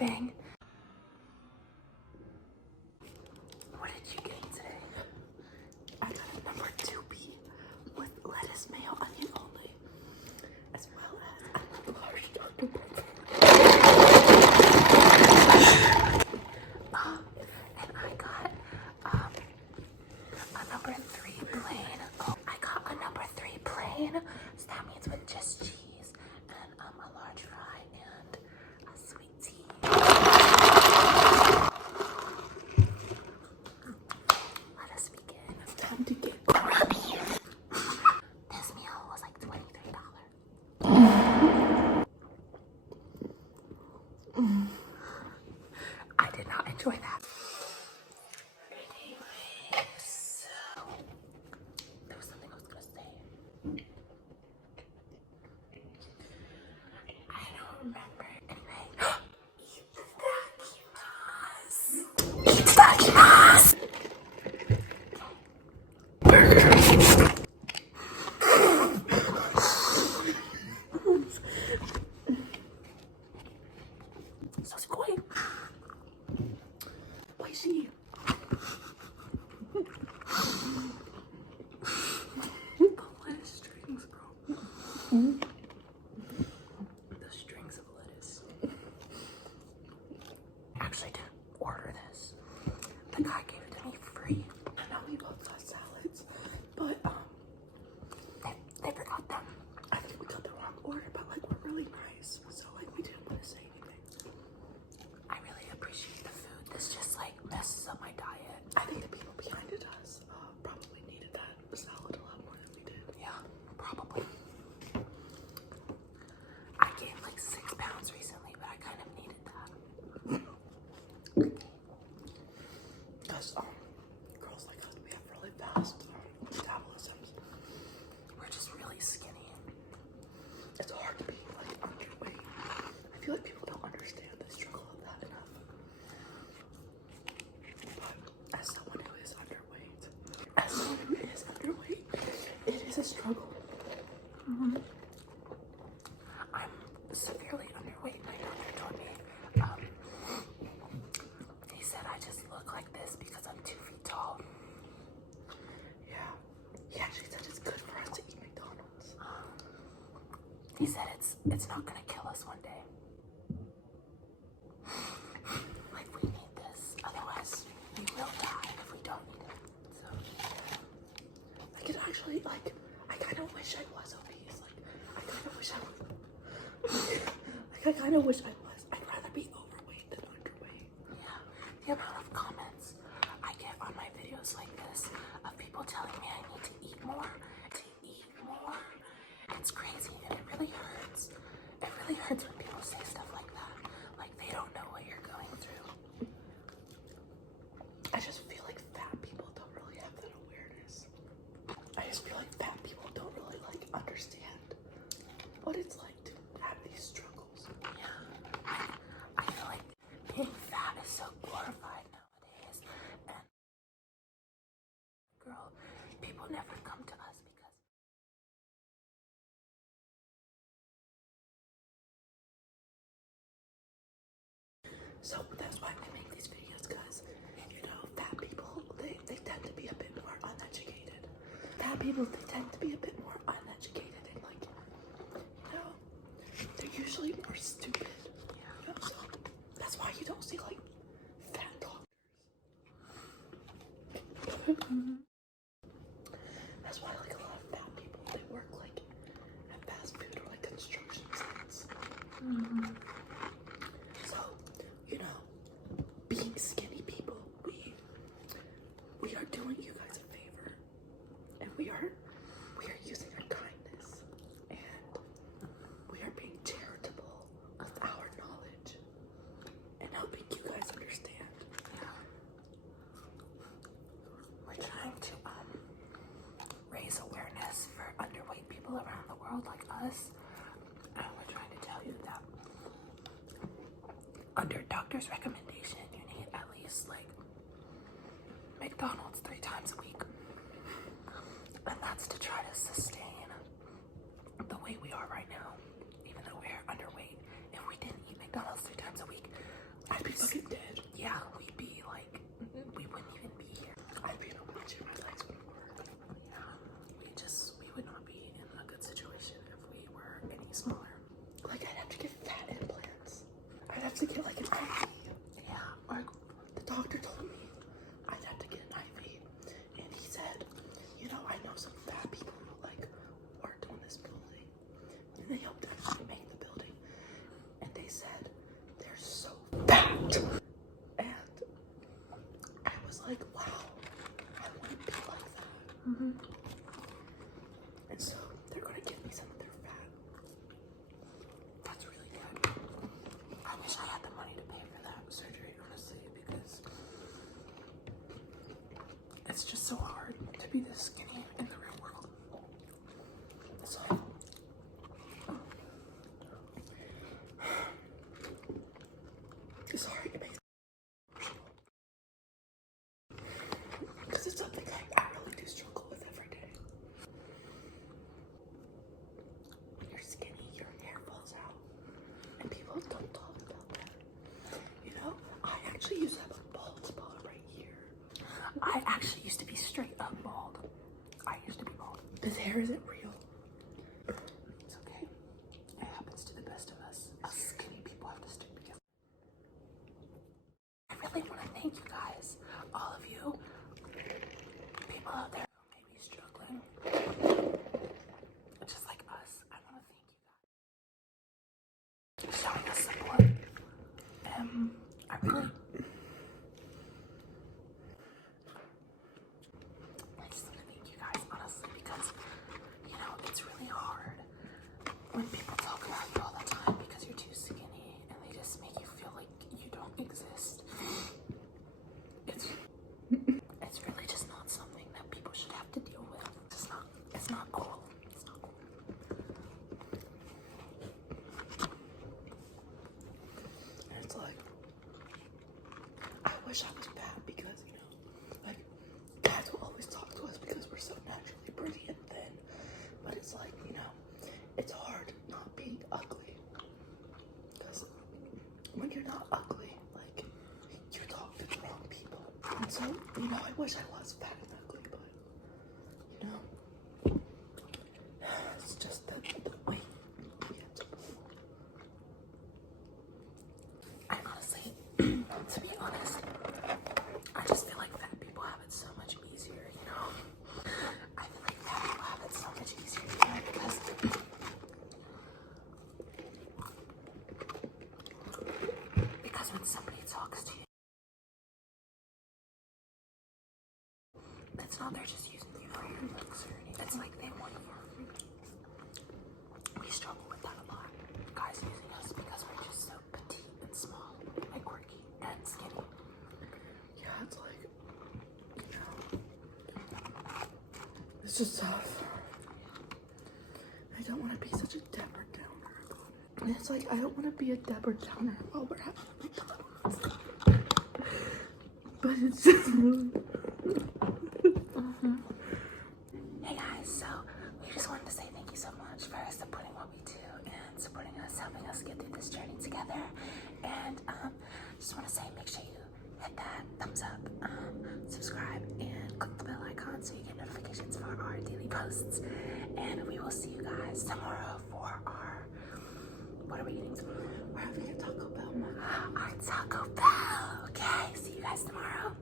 mukbang. What did you get today? I got a number 2B with lettuce, mayo, onion only, as well as a large Dr. Pepper. And I got a number 3 plain. Oh, I got a number 3 plain. So that means with just cheese and a large fry and a sweet tea. Let us begin. It's time to get grubby. This meal was like $23. I did not enjoy that. Anyways, there was something I was gonna say. I don't remember. Anyway, eat Takimas. So it's going. Why is she? The lettuce strings, bro. The strings of lettuce. I actually didn't order this. The guy gave it to me free. I know we both got salads, but they forgot them. I think we got the wrong order, but like we're really nice, so like we didn't want to say anything. I really appreciate the food. This just like messes up my diet. I think the people behind it us probably needed that salad a lot more than we did. Yeah, probably. I gained like 6 pounds recently, but I kind of needed that. Because girls like us, we have really fast metabolisms. We're just really skinny. It's hard to be like underweight. I feel like people don't understand the struggle of that enough. But as someone who is underweight, it is a struggle. I'm severely underweight. My doctor told me. He said I just look like this because I'm 2 feet tall. Yeah. He actually said it's good for us to eat McDonald's. He said it's not gonna kill us one day. Like we need this, otherwise we will die if we don't eat it. So like it actually like I kind of wish I was obese. Like I kind of wish I was. Like I kind of wish I was. I'd rather be overweight than underweight. Yeah. The amount of comments I get on my videos like this of people telling me I need to eat more. It's crazy and it really hurts. It really hurts when people say stuff like that. Like they don't know what you're going through. I just feel like fat people don't really have that awareness. I just feel like fat people don't really like understand what it's like to have these struggles. Yeah. I feel like being fat is so glorified nowadays. And girl, people never come to us because so that's why we make these videos, guys. You know, fat people, they tend to be a bit more uneducated. Fat people, they tend to be a bit more uneducated and like, you know, they're usually more stupid. Yeah. You know, so that's why you don't see like fat doctors. That's why like a lot of fat people, they work like at fast food or like construction sites. So, you know, being skinny people, we are doing you guys a favor, and we are using our kindness, and we are being charitable with our knowledge and helping you guys understand. We're trying to raise awareness for underweight people around the world like us, and we're trying to tell you that under doctor's recommendation, you need at least like McDonald's 3 times a week. And that's to try to sustain the way we are right now. Even though we're underweight, if we didn't eat McDonald's 3 times a week, And so they're gonna give me some of their fat. That's really good. I wish I had the money to pay for that surgery, honestly, because it's just so hard to be this skinny in the real world. So sorry, it makes because it's something I really do struggle with every day. When you're skinny, your hair falls out, and people don't talk about that. You know, I actually used to have a bald spot right here. I actually used to be straight up bald. I used to be bald. This hair isn't real. It's okay. It happens to the best of us. Us skinny people have to stick together. I really want to thank you guys, all of you, people out there who may be struggling, just like us. I want to thank you guys for showing us support. I really, I just want to thank you guys, honestly, because, you know, it's really hard when people talk about you all the time because you're too skinny and they just make you feel like you don't exist. It's really just not something that people should have to deal with. It's not cool. It's not cool. And it's like, I wish I was fat because, you know, like, guys will always talk to us because we're so naturally pretty and thin. But it's like, you know, it's hard not being ugly. Because when you're not ugly, like, you talk to the wrong people. And so, you know, I wish I was fat and ugly, but, you know, it's just the weight we have to pull. I honestly, to be honest, I just feel like fat people have it so much easier, you know? I feel like fat people have it so much easier, you know, because when somebody talks to you, it's not they're just using you for your looks or anything. It's like they want you. We struggle with that a lot. Guys using us because we're just so petite and small, and quirky and skinny. Yeah, it's like, you know, it's just tough. I don't want to be such a Deborah Downer. And it's like, I don't want to be a Deborah Downer while we're having McDonald's. But it's just... Hey guys, so we just wanted to say thank you so much for supporting what we do and supporting us, helping us get through this journey together. And just want to say, make sure you hit that thumbs up, subscribe, and click the bell icon so you get notifications for our daily posts. And we will see you guys tomorrow for our, what are we eating tomorrow? We're having a Taco Bell. Our Taco Bell. Okay, see you guys tomorrow.